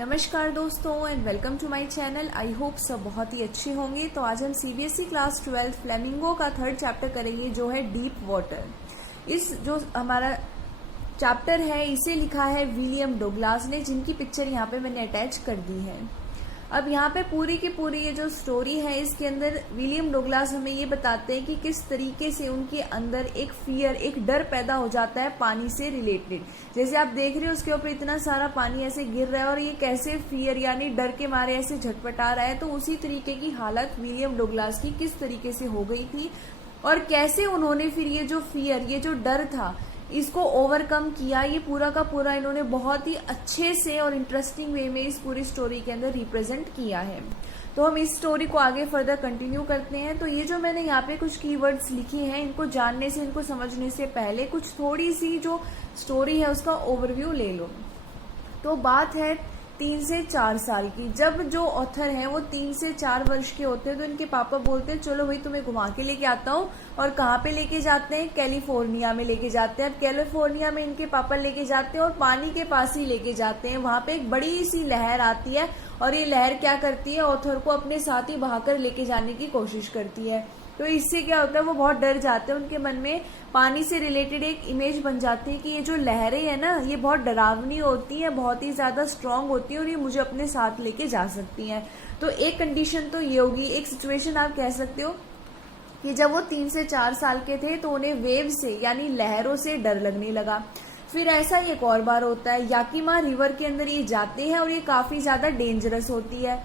नमस्कार दोस्तों and welcome to my channel. I hope सब बहुत ही अच्छे होंगे। तो आज हम सीबीएसई क्लास 12 फ्लेमिंगो का थर्ड चैप्टर करेंगे जो है डीप वाटर। इस जो हमारा चैप्टर है इसे लिखा है विलियम डोगलास ने, जिनकी पिक्चर यहाँ पे मैंने अटैच कर दी है। अब यहाँ पे पूरी की पूरी ये जो स्टोरी है इसके अंदर विलियम डोगलास हमें ये बताते हैं कि किस तरीके से उनके अंदर एक फियर, एक डर पैदा हो जाता है पानी से रिलेटेड। जैसे आप देख रहे हो उसके ऊपर इतना सारा पानी ऐसे गिर रहा है और ये कैसे फियर यानी डर के मारे ऐसे झटपटा रहा है। तो उसी तरीके की हालत विलियम डोगलास की किस तरीके से हो गई थी और कैसे उन्होंने फिर ये जो फियर, ये जो डर था, इसको ओवरकम किया। ये पूरा का पूरा इन्होंने बहुत ही अच्छे से और इंटरेस्टिंग वे में इस पूरी स्टोरी के अंदर रिप्रेजेंट किया है। तो हम इस स्टोरी को आगे फर्दर कंटिन्यू करते हैं। तो ये जो मैंने यहाँ पे कुछ कीवर्ड्स लिखे हैं, इनको जानने से, इनको समझने से पहले कुछ थोड़ी सी जो स्टोरी है उसका ओवरव्यू ले लो। तो बात है 3 से 4 साल की। जब जो ऑथर हैं वो 3 से 4 वर्ष के होते हैं तो इनके पापा बोलते हैं चलो भाई तुम्हें घुमा के लेके आता हूँ। और कहाँ पे लेके जाते हैं? कैलिफोर्निया में लेके जाते हैं। अब कैलिफोर्निया में इनके पापा लेके जाते हैं और पानी के पास ही लेके जाते हैं। वहां पे एक बड़ी सी लहर आती है और ये लहर क्या करती है, ऑथर को अपने साथ ही बहाकर लेके जाने की कोशिश करती है। तो इससे क्या होता है, वो बहुत डर जाते हैं। उनके मन में पानी से रिलेटेड एक इमेज बन जाती है कि ये जो लहरें हैं ना, ये बहुत डरावनी होती हैं, बहुत ही ज्यादा स्ट्रांग होती हैं और ये मुझे अपने साथ लेके जा सकती हैं। तो एक कंडीशन तो ये होगी, एक सिचुएशन आप कह सकते हो कि जब वो 3 से 4 साल के थे तो उन्हें वेव से यानी लहरों से डर लगने लगा। फिर ऐसा एक और बार होता है, याकीमा रिवर के अंदर ये जाते हैं और ये काफी ज्यादा डेंजरस होती है।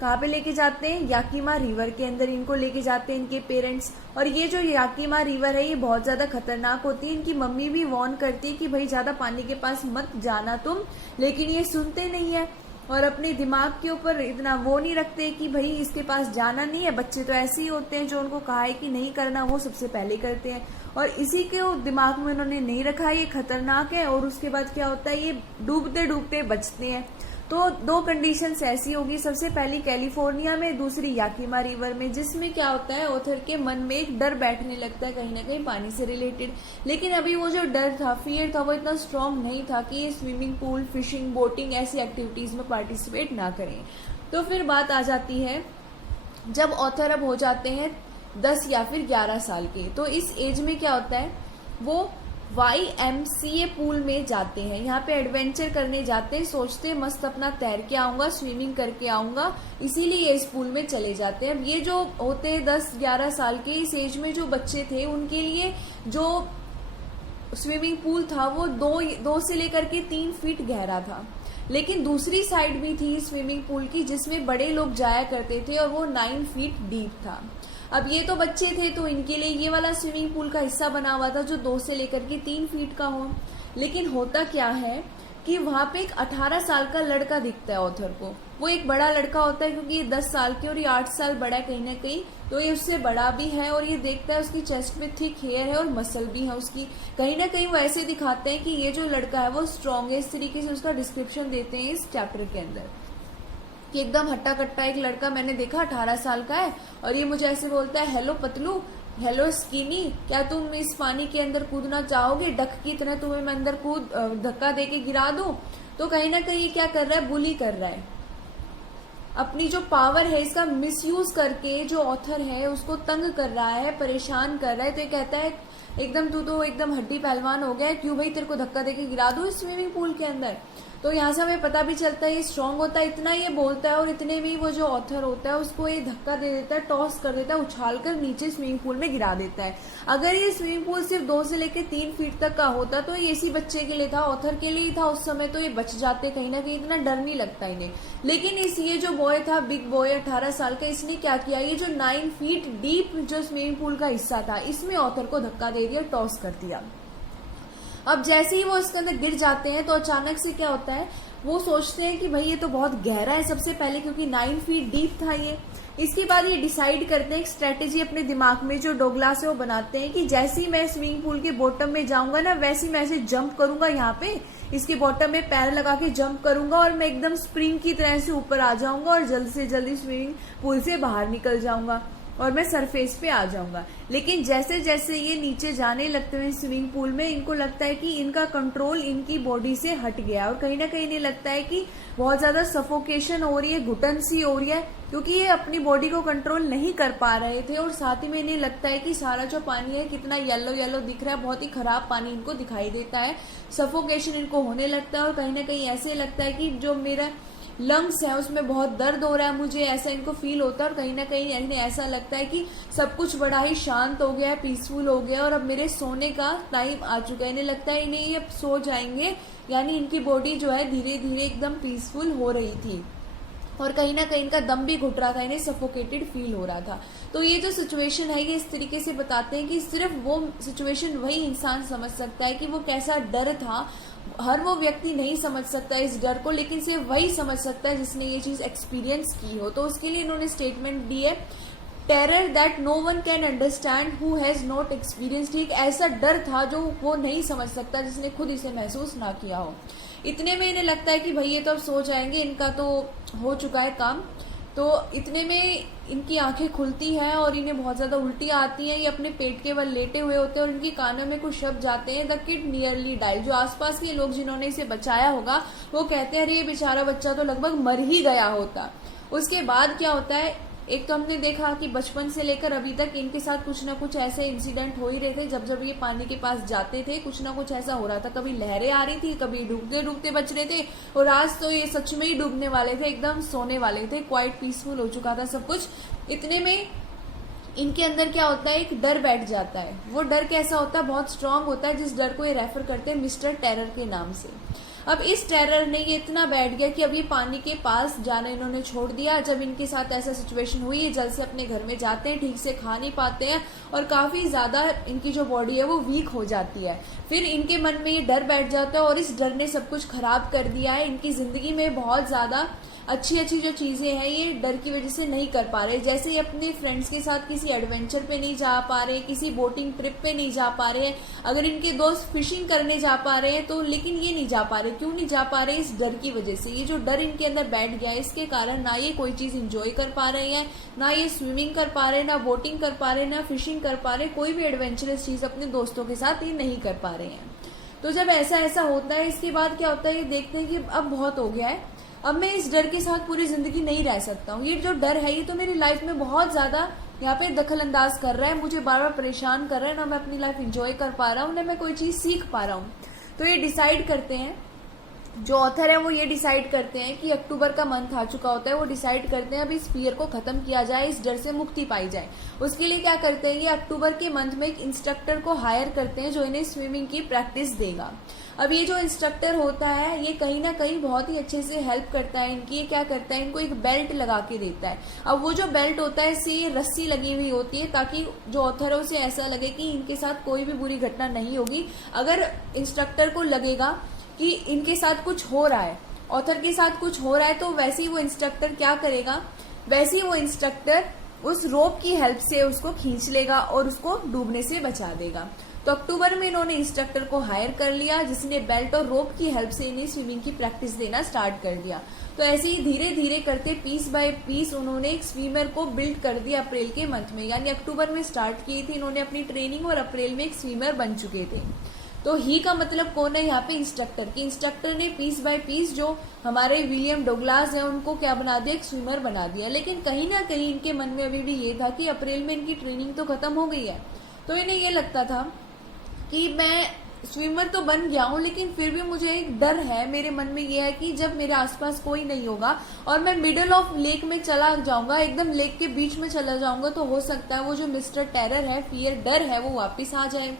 कहाँ पे लेके जाते हैं? याकीमा रिवर के अंदर इनको लेके जाते हैं इनके पेरेंट्स। और ये जो याकीमा रिवर है ये बहुत ज्यादा खतरनाक होती है। इनकी मम्मी भी वार्न करती है कि भाई ज्यादा पानी के पास मत जाना तुम, लेकिन ये सुनते नहीं है और अपने दिमाग के ऊपर इतना वो नहीं रखते कि भाई इसके पास जाना नहीं है। बच्चे तो ऐसे ही होते हैं, जो उनको कहा है कि नहीं करना वो सबसे पहले करते हैं और इसी के दिमाग में उन्होंने नहीं रखा ये खतरनाक है। और उसके बाद क्या होता है, ये डूबते डूबते बचते हैं। तो 2 कंडीशंस ऐसी होगी, सबसे पहली कैलिफोर्निया में, दूसरी याकीमा रिवर में, जिसमें क्या होता है ऑथर के मन में एक डर बैठने लगता है कहीं ना कहीं पानी से रिलेटेड। लेकिन अभी वो जो डर था, फियर था, वो इतना स्ट्रांग नहीं था कि ये स्विमिंग पूल, फिशिंग, बोटिंग ऐसी एक्टिविटीज में पार्टिसिपेट ना करें। तो फिर बात आ जाती है जब ऑथर अब हो जाते हैं 10 या फिर 11 साल के। तो इस एज में क्या होता है, वो YMCA पूल में जाते हैं। यहाँ पे एडवेंचर करने जाते हैं, सोचते हैं मस्त अपना तैर के आऊंगा, स्विमिंग करके आऊंगा, इसीलिए ये इस पूल में चले जाते हैं। अब ये जो होते हैं 10-11 साल के, इस एज में जो बच्चे थे उनके लिए जो स्विमिंग पूल था वो 2 से लेकर के 3 फीट गहरा था। लेकिन दूसरी साइड भी थी स्विमिंग पूल की जिसमें बड़े लोग जाया करते थे और वो 9 फीट डीप था। अब ये तो बच्चे थे तो इनके लिए ये वाला स्विमिंग पूल का हिस्सा बना हुआ था जो 2 से लेकर के 3 फीट का हो। लेकिन होता क्या है कि वहां पे एक 18 साल का लड़का दिखता है ऑथर को। वो एक बड़ा लड़का होता है क्योंकि ये 10 साल के और ये 8 साल बड़ा है कहीं ना कहीं, तो ये उससे बड़ा भी है। और ये देखता है उसकी चेस्ट में थिक हेयर है और मसल भी है उसकी। कहीं ना कहीं वो ऐसे दिखाते हैं कि ये जो लड़का है वो स्ट्रांग है। इस तरीके से उसका डिस्क्रिप्शन देते हैं इस चैप्टर के अंदर कि एकदम हट्टा कट्टा एक लड़का मैंने देखा 18 साल का है और ये मुझे ऐसे बोलता है, हेलो पतलू, हेलो स्किनी, क्या तुम इस पानी के अंदर कूदना चाहोगे? डक की तरह तुम्हें मैं अंदर कूद धक्का देके गिरा दूं। तो कहीं ना कहीं क्या कर रहा है, बुली कर रहा है। अपनी जो पावर है इसका मिसयूज करके जो ऑथर है उसको तंग कर रहा है, परेशान कर रहा है। तो ये कहता है एकदम तू तो एकदम हड्डी पहलवान हो गया है, क्यों भाई तेरे को धक्का देके गिरा दूं इस स्विमिंग पूल के अंदर। तो यहाँ से हमें पता भी चलता है ये स्ट्रांग होता है, इतना ये बोलता है और इतने में वो जो ऑथर होता है उसको ये धक्का दे देता है, टॉस कर देता है, उछाल कर नीचे स्विमिंग पूल में गिरा देता है। अगर ये स्विमिंग पूल सिर्फ 2 से लेकर 3 फीट तक का होता तो ये इसी बच्चे के लिए था, ऑथर के लिए ही था उस समय, तो ये बच जाते, कहीं ना कहीं इतना डर नहीं लगता इन्हें। लेकिन ये जो बॉय था, बिग बॉय 18 साल का, इसने क्या किया, ये जो 9 फीट डीप जो स्विमिंग पूल का हिस्सा था इसमें ऑथर को धक्का दे दिया, टॉस कर दिया। अब जैसे ही वो इसके अंदर गिर जाते हैं तो अचानक से क्या होता है, वो सोचते हैं कि भाई ये तो बहुत गहरा है सबसे पहले, क्योंकि 9 फीट डीप था ये। इसके बाद ये डिसाइड करते हैं, एक स्ट्रेटेजी अपने दिमाग में जो डोगलास है वो बनाते हैं कि जैसे ही मैं स्विमिंग पूल के बॉटम में जाऊंगा ना, वैसे ही मैं ऐसे जंप करूंगा, यहाँ पे इसके बॉटम में पैर लगा के जंप करूंगा और मैं एकदम स्प्रिंग की तरह से ऊपर आ जाऊंगा और जल्द से जल्दी स्विमिंग पूल से बाहर निकल जाऊंगा। और मैं सरफेस पे आ जाऊंगा। लेकिन जैसे जैसे ये नीचे जाने लगते हैं स्विमिंग पूल में, इनको लगता है कि इनका कंट्रोल इनकी बॉडी से हट गया और कहीं ना कहीं इन्हें लगता है कि बहुत ज्यादा सफोकेशन हो रही है, घुटन सी हो रही है, क्योंकि ये अपनी बॉडी को कंट्रोल नहीं कर पा रहे थे। और साथ ही में इन्हें लगता है कि सारा जो पानी है कितना येलो येलो दिख रहा है, बहुत ही खराब पानी इनको दिखाई देता है, सफोकेशन इनको होने लगता है और कहीं ना कहीं ऐसे लगता है कि जो मेरा लंग्स है उसमें बहुत दर्द हो रहा है मुझे, ऐसा इनको फील होता है। और कहीं ना कहीं इन्हें ऐसा लगता है कि सब कुछ बड़ा ही शांत हो गया है, पीसफुल हो गया और अब मेरे सोने का टाइम आ चुका है। इन्हें लगता है इन्हें ये सो जाएंगे, यानी इनकी बॉडी जो है धीरे धीरे एकदम पीसफुल हो रही थी और कहीं ना कहीं इनका दम भी घुट रहा था, इन्हें सफोकेटेड फील हो रहा था। तो ये जो सिचुएशन है ये इस तरीके से बताते हैं कि सिर्फ वो सिचुएशन वही इंसान समझ सकता है कि वो कैसा डर था। हर वो व्यक्ति नहीं समझ सकता इस डर को, लेकिन सिर्फ वही समझ सकता है जिसने ये चीज एक्सपीरियंस की हो। तो उसके लिए इन्होंने स्टेटमेंट दी है, terror that no one can understand who has not experienced. एक ऐसा डर था जो वो नहीं समझ सकता जिसने खुद इसे महसूस ना किया हो। इतने में इन्हें लगता है कि भाई ये तो अब सो जाएंगे, इनका तो हो चुका है काम। तो इतने में इनकी आंखें खुलती हैं और इन्हें बहुत ज्यादा उल्टी आती हैं। ये अपने पेट के बल लेटे हुए होते हैं और इनकी कानों में कुछ शब्द जाते हैं, द किड नियरली डाइड। जो आसपास के लोग जिन्होंने इसे बचाया होगा वो कहते हैं अरे ये बेचारा बच्चा तो लगभग मर ही गया होता। उसके बाद क्या होता है, एक तो हमने देखा कि बचपन से लेकर अभी तक इनके साथ कुछ ना कुछ ऐसे इंसिडेंट हो ही रहे थे। जब जब ये पानी के पास जाते थे कुछ ना कुछ ऐसा हो रहा था, कभी लहरें आ रही थी, कभी डूबते डूबते बच रहे थे और आज तो ये सच में ही डूबने वाले थे, एकदम सोने वाले थे, क्वाइट पीसफुल हो चुका था सब कुछ। इतने में इनके अंदर क्या होता है, एक डर बैठ जाता है। वो डर कैसा होता है, बहुत स्ट्रांग होता है, जिस डर को ये रेफर करते हैं मिस्टर टेरर के नाम से। अब इस टेरर ने ये इतना बैठ गया कि अब ये पानी के पास जाना इन्होंने छोड़ दिया। जब इनके साथ ऐसा सिचुएशन हुई, ये जल्द से अपने घर में जाते हैं, ठीक से खा नहीं पाते हैं और काफी ज्यादा इनकी जो बॉडी है वो वीक हो जाती है। फिर इनके मन में ये डर बैठ जाता है और इस डर ने सब कुछ खराब कर दिया है। इनकी जिंदगी में बहुत ज्यादा अच्छी अच्छी जो चीजें हैं ये डर की वजह से नहीं कर पा रहे। जैसे ये अपने फ्रेंड्स के साथ किसी एडवेंचर पे नहीं जा पा रहे, किसी बोटिंग ट्रिप पे नहीं जा पा रहे। अगर इनके दोस्त फिशिंग करने जा पा रहे हैं तो लेकिन ये नहीं जा पा रहे। क्यों नहीं जा पा रहे, इस डर की वजह से। ये जो डर इनके अंदर बैठ गया है इसके कारण ना ये कोई चीज इंजॉय कर पा रहे हैं, ना ये स्विमिंग कर पा रहे, ना बोटिंग कर पा रहे, ना फिशिंग कर पा रहे, कोई भी एडवेंचरस चीज अपने दोस्तों के साथ ये नहीं कर पा रहे हैं। तो जब ऐसा ऐसा होता है इसके बाद क्या होता है, ये देखते हैं कि अब बहुत हो गया है, अब मैं इस डर के साथ पूरी जिंदगी नहीं रह सकता हूँ। ये जो डर है ये तो मेरी लाइफ में बहुत ज्यादा यहाँ पे दखल अंदाज कर रहा है, मुझे बार बार परेशान कर रहा है, ना मैं अपनी लाइफ एंजॉय कर पा रहा हूँ, ना मैं कोई चीज सीख पा रहा हूँ। तो ये डिसाइड करते हैं, जो ऑथर है वो ये डिसाइड करते हैं कि अक्टूबर का मंथ आ चुका होता है, वो डिसाइड करते हैं अब इस फियर को खत्म किया जाए, इस डर से मुक्ति पाई जाए। उसके लिए क्या करते हैं, ये अक्टूबर के मंथ में एक इंस्ट्रक्टर को हायर करते हैं जो इन्हें स्विमिंग की प्रैक्टिस देगा। अब ये जो इंस्ट्रक्टर होता है ये कहीं ना कहीं बहुत ही अच्छे से हेल्प करता है इनकी। ये क्या करता है, इनको एक बेल्ट लगा के देता है। अब वो जो बेल्ट होता है इससे ये रस्सी लगी हुई होती है ताकि जो ऑथर है उसे ऐसा लगे कि इनके साथ कोई भी बुरी घटना नहीं होगी। अगर इंस्ट्रक्टर को लगेगा कि इनके साथ कुछ हो रहा है, ऑथर के साथ कुछ हो रहा है, तो वैसे ही वो इंस्ट्रक्टर क्या करेगा, वैसे ही वो इंस्ट्रक्टर उस रोप की हेल्प से उसको खींच लेगा और उसको डूबने से बचा देगा। तो अक्टूबर में इन्होंने इंस्ट्रक्टर को हायर कर लिया जिसने बेल्ट और रोप की हेल्प से इन्हें स्विमिंग की प्रैक्टिस देना स्टार्ट कर दिया। तो ऐसे ही धीरे धीरे करते पीस बाय पीस उन्होंने एक स्विमर को बिल्ड कर दिया। अप्रैल के मंथ में, यानी अक्टूबर में स्टार्ट की थी इन्होंने अपनी ट्रेनिंग और अप्रैल में एक स्विमर बन चुके थे। तो ही का मतलब कौन है यहाँ पे, इंस्ट्रक्टर की। इंस्ट्रक्टर ने पीस बाय पीस जो हमारे विलियम डोगलास है उनको क्या बना दिया, एक स्विमर बना दिया। लेकिन कहीं ना कहीं इनके मन में अभी भी ये था कि अप्रैल में इनकी ट्रेनिंग तो खत्म हो गई है। तो इन्हें ये लगता था कि मैं स्विमर तो बन गया हूँ लेकिन फिर भी मुझे एक डर है मेरे मन में, ये है कि जब मेरे आसपास कोई नहीं होगा और मैं मिडल ऑफ लेक में चला जाऊंगा, एकदम लेक के बीच में चला जाऊंगा, तो हो सकता है वो जो मिस्टर टेरर है, फियर, डर है, वो वापस आ जाए।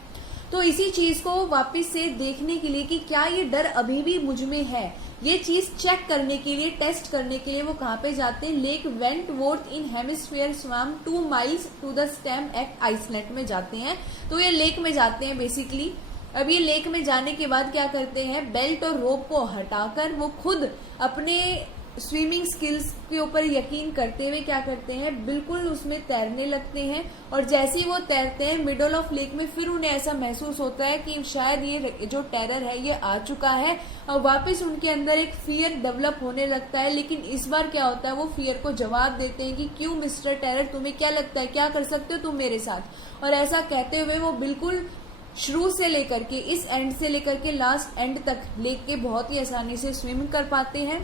तो इसी चीज को वापस से देखने के लिए कि क्या ये डर अभी भी मुझ में है, ये चीज चेक करने के लिए, टेस्ट करने के लिए वो कहाँ पे जाते हैं, lake वेंटवोर्थ in hemisphere swam 2 miles to the stem at Iceland में जाते हैं। तो ये लेक में जाते हैं बेसिकली। अब ये लेक में जाने के बाद क्या करते हैं, बेल्ट और रोप को हटाकर वो खुद अपने स्विमिंग स्किल्स के ऊपर यकीन करते हुए क्या करते हैं, बिल्कुल उसमें तैरने लगते हैं। और जैसे ही वो तैरते हैं मिडल ऑफ लेक में, फिर उन्हें ऐसा महसूस होता है कि शायद ये जो टेरर है ये आ चुका है, और वापस उनके अंदर एक फियर डेवलप होने लगता है। लेकिन इस बार क्या होता है, वो फियर को जवाब देते हैं कि क्यों मिस्टर टेरर, तुम्हें क्या लगता है, क्या कर सकते हो तुम मेरे साथ। और ऐसा कहते हुए वो बिल्कुल शुरू से लेकर के इस एंड से लेकर के लास्ट एंड तक लेक के बहुत ही आसानी से स्विम कर पाते हैं।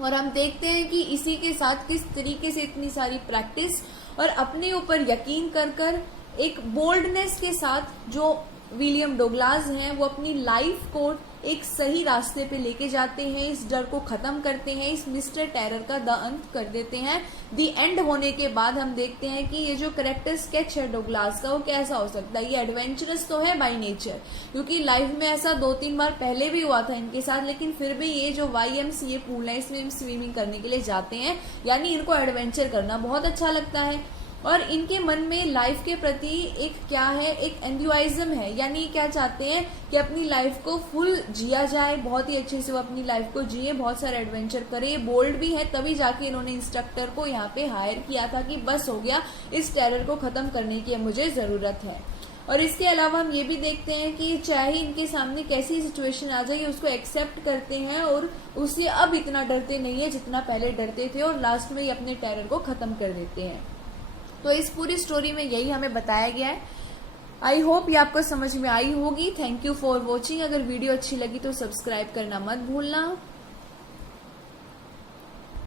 और हम देखते हैं कि इसी के साथ किस तरीके से इतनी सारी प्रैक्टिस और अपने ऊपर यकीन कर कर एक बोल्डनेस के साथ जो विलियम डगलास हैं वो अपनी लाइफ को एक सही रास्ते पे लेके जाते हैं, इस डर को खत्म करते हैं, इस मिस्टर टेरर का द अंत कर देते हैं। दी एंड होने के बाद हम देखते हैं कि ये जो करेक्टर स्केच है डगलास का वो कैसा हो सकता है। ये एडवेंचरस तो है बाय नेचर, क्योंकि लाइफ में ऐसा 2-3 बार पहले भी हुआ था इनके साथ, लेकिन फिर भी ये जो YMCA पूल है इसमें स्विमिंग करने के लिए जाते हैं, यानी इनको एडवेंचर करना बहुत अच्छा लगता है। और इनके मन में लाइफ के प्रति एक क्या है, एक एंथुसियाज्म है, यानी क्या चाहते हैं कि अपनी लाइफ को फुल जिया जाए, बहुत ही अच्छे से वो अपनी लाइफ को जिए, बहुत सारे एडवेंचर करे। बोल्ड भी है, तभी जाके इन्होंने इंस्ट्रक्टर को यहाँ पे हायर किया था कि बस हो गया, इस टेरर को खत्म करने की मुझे जरूरत है। और इसके अलावा हम ये भी देखते हैं कि चाहे इनके सामने कैसी सिचुएशन आ जाए उसको एक्सेप्ट करते हैं और उससे अब इतना डरते नहीं है जितना पहले डरते थे, और लास्ट में ये अपने टेरर को खत्म कर देते हैं। तो इस पूरी स्टोरी में यही हमें बताया गया है। आई होप ये आपको समझ में आई होगी। Thank you for watching. अगर वीडियो अच्छी लगी तो सब्सक्राइब करना मत भूलना।